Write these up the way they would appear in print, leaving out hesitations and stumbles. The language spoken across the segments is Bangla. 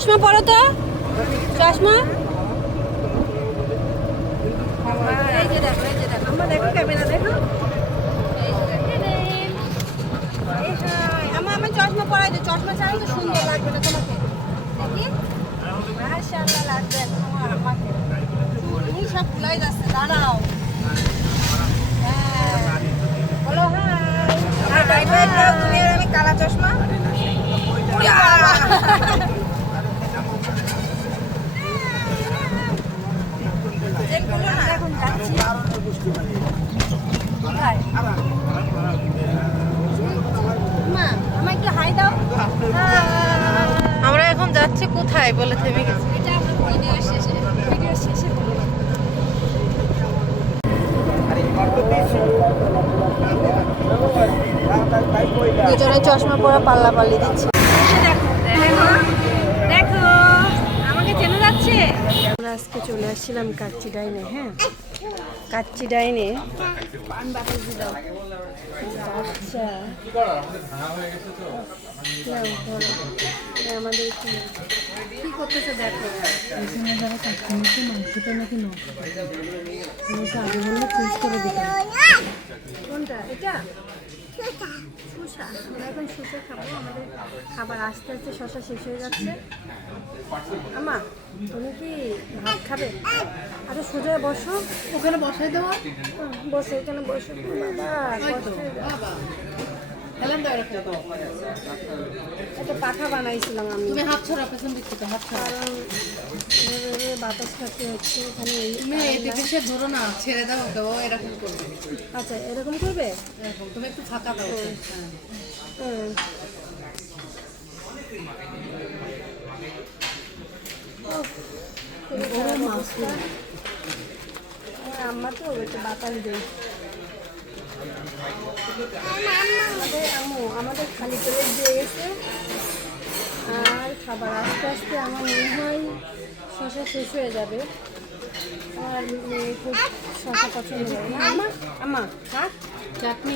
চশমা পরো তো, চশমা। এই যে দেখো, এই যে দেখো, আমার দেখো ক্যামেরা দেখো। আমার চশমা পরাই দে, চশমা ছাড়া তো সুন্দর লাগবে না তোমাকে। দেখি মাশাআল্লাহ লাগবে তোমার আমাকে। চুল সব ফুলাই যাচ্ছে, দাঁড়াও। হ্যাঁ বলো হাই। বাই বাই দাও তুমি আর আমি, কালা চশমা। এখন যাচ্ছি কোথায়? মা আমায় একটু হাই দাও। আমরা এখন যাচ্ছি কোথায় বলে থেমে গেছি। এটা আমরা ভিডিও শেষে বলবো। দুজনে চশমা পরা পাল্লাপাল্লি দিচ্ছে। দেখো দেখো আমাকে চেনে যাচ্ছে। আমরা আজকে চলে আসছিলাম কাচ্চি ডাইনে। হ্যাঁ কাচ্চি ডাইনে আচ্ছা আমাদের কি করতেছে দেখো। এখানে যারা কাচ্চি নিচ্ছে মাংসটা নাকি আগে বললে চেঞ্জ করে দিতে। কোনটা এটা? শসা। আমরা এখন শসা খাবো। আমাদের খাবার আস্তে আস্তে শসা শেষ হয়ে যাচ্ছে। আমা তুমি কি ভাত খাবে? আচ্ছা সোজা বসো, ওখানে বসাই দেওয়া। বসো এখানে বসো। বাবা একটা পাখা বানাইছিলাম আমি। তুমি হাত ছড়া, পেছন দিক থেকে হাত ছড়া। কারণ বাতাস খাতে হচ্ছে এখানে। তুমি এদিকে সে ধরো না, ছেড়ে দাও ওকে, ও এরকম করবে। আচ্ছা এরকম করবে? এরকম তুমি একটু ফাঁকা দাও। আম্মা তো একটু বাতাস দেয়। আমাদের খালি প্লেট দিয়ে গেছে আর খাবার আস্তে আস্তে আমার মনে হয় শসা শেষ হয়ে যাবে। আর মেয়ে খুব শসা পছন্দ করে না। আম্মা থাক, চাটনি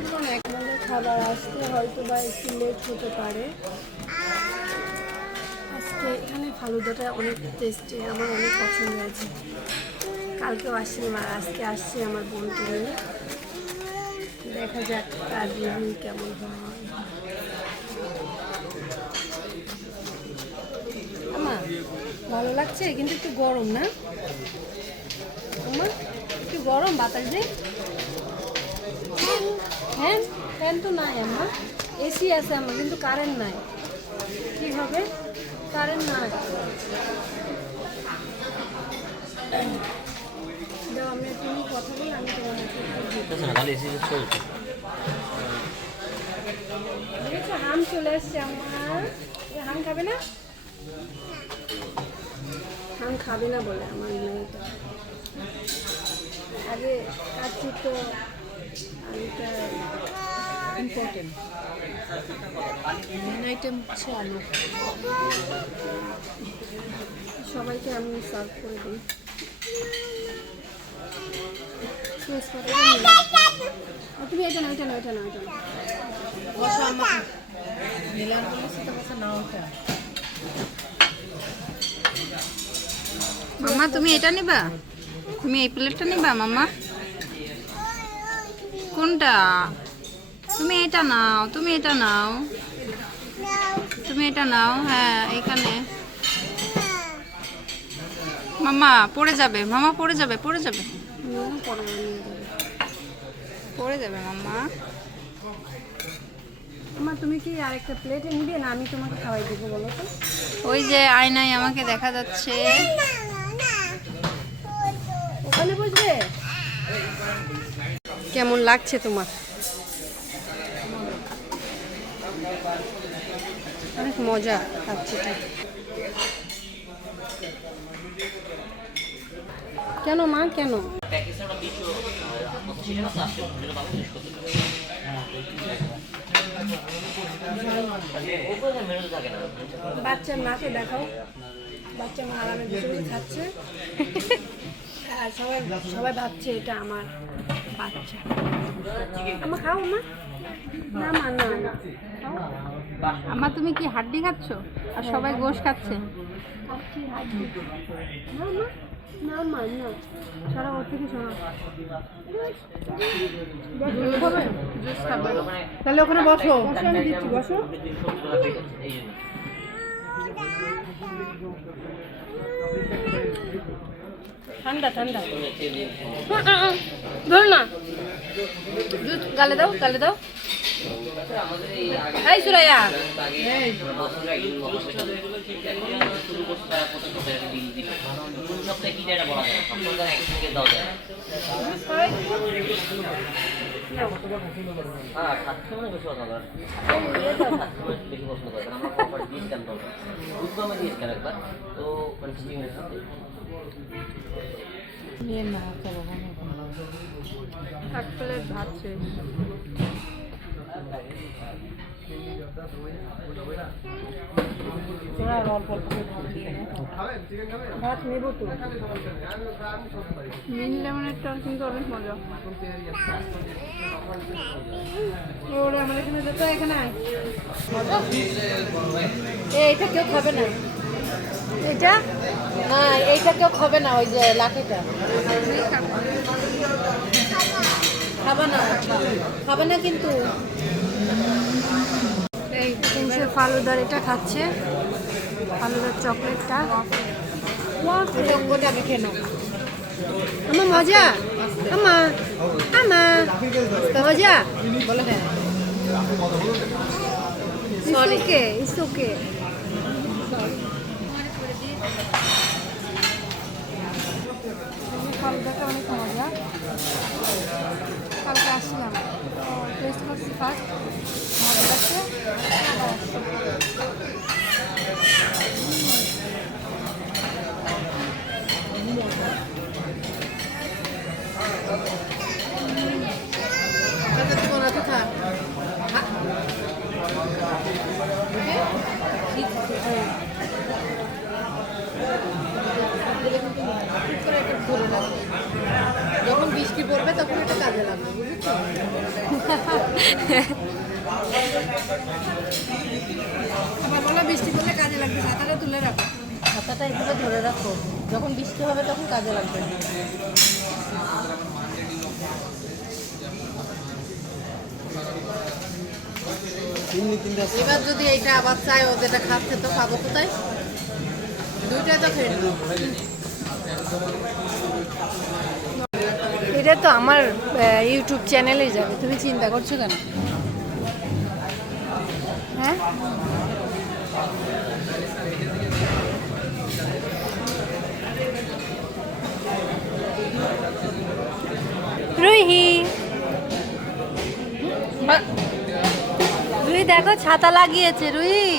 দেবো না। আমাদের খাবার আসতে হয়তো বা একটু লেট হতে পারে। আজকে এখানে ফালুদাটা অনেক টেস্টি, আমার অনেক পছন্দ হয়েছে। কালকেও আসছিলাম আর আজকে আসছি আমার বোনকে নিয়ে। দেখা যাক তার রিভিউ কেমন হয়। আমার ভালো লাগছে কিন্তু একটু গরম না? আমার একটু গরম বাতাস দেয়। হ্যাঁ ফ্যান তো নাই আমার, এসি আছে আমার কিন্তু কারেন্ট নাই। কি হবে? কারেন্ট নাই। দাও আমি তুমি কথা বলি, আমি দেখেছো হাম চলে আসছে আমার। হাম খাবে না? হাম খাবে না বলে আমার মেয়েটা। আগে কাচ্চি তো আলুটা ইম্পর্টেন্ট। মেন আইটেম হচ্ছে আলু। সবাইকে আমি সার্ভ করে দিই। তুমি এটা না, এটা না, এটা না, এটা না। বসো আম্মা। মিলান বলেছে তো বসে না ওটা। মাম্মা তুমি এটা নিবা? তুমি এই প্লেটটা নিবা মাম্মা? কোনটা? তুমি এটা নাও, তুমি এটা নাও, তুমি এটা নাও। হ্যাঁ এখানে। মাম্মা পড়ে যাবে, মাম্মা পড়ে যাবে, পড়ে যাবে, পড়ে যাবে মাম্মা। মা তুমি কি আরেকটা প্লেটে নিবে না আমি তোমাকে খাওয়াই দেবো বলো তো? ওই যে আয়নায় আমাকে দেখা যাচ্ছে। ওখানে বসবে? কেমন লাগছে তোমার? অনেক মজা খাচ্ছে। কেন মা কেন? বাচ্চার মাকে দেখাও, বাচ্চা মা আরামে বসে খাচ্ছে আর সবাই সবাই ভাবছে এটা আমার বাচ্চা। আমার খাও মা। না মা না আম্মা তুমি কি হাড্ডি খাচ্ছ আর সবাই গোশ খাচ্ছে? না মা না, সারা ওর থেকে শোনো। জুস খাবে? তাহলে ওখানে বসো। বসো, আমি দিচ্ছি, বসো। ঠান্ডা ঠান্ডা, ধর না। দুধ গালে দাও, গালে দাও। এই সুরাইয়া, নিয়ে না চলো এক প্লেট ভাত শেষ। তোরা আর অল্প অল্প করে ভাত দিয়ে নে। ভাত নেবো তো। মিন লেমনেরটা কিন্তু অনেক মজা। ওরে আমার এখানে যেতে, এখানে আয়। এইটা কেউ খাবে না। এটা না এইটা কেউ খাবে না, ওই যে লাঠিটা খাবে না, খাবে না কিন্তু। এই প্রিন্সের ফালুদার এটা খাচ্ছে, ফালুদার চকলেটটা। অঙ্গটা আমি খেয়ে নেবো। আমার মজা, আমার আমার মজা। বলে হ্যাঁ। Sorry K, it's okay. ফালুদাটা অনেক মজা। কালকে আসছিলাম, টেস্ট করছি ফার্স্ট, মজা লাগছে। আবার আসছি। জীবন আছে থাক। যখন বৃষ্টি পড়বে তখন এটা কাজে লাগবে, বুঝেছো? আবার বলো বৃষ্টি পড়লে কাজে লাগবে, ছাতাটা তুলে রাখো। ছাতাটা এভাবে ধরে রাখো, যখন বৃষ্টি হবে তখন কাজে লাগবে। এবার যদি এইটা আবার চাই, ও যেটা খাচ্ছে তো খাবো কোথায়? দুইটাই তো খেয়ে নেবো। এটা তো আমার ইউটিউব চ্যানেলেই যাবে, তুমি চিন্তা করছো কেন? হ্যাঁ, রুহি, রুহি দেখো ছাতা লাগিয়েছে রুহি।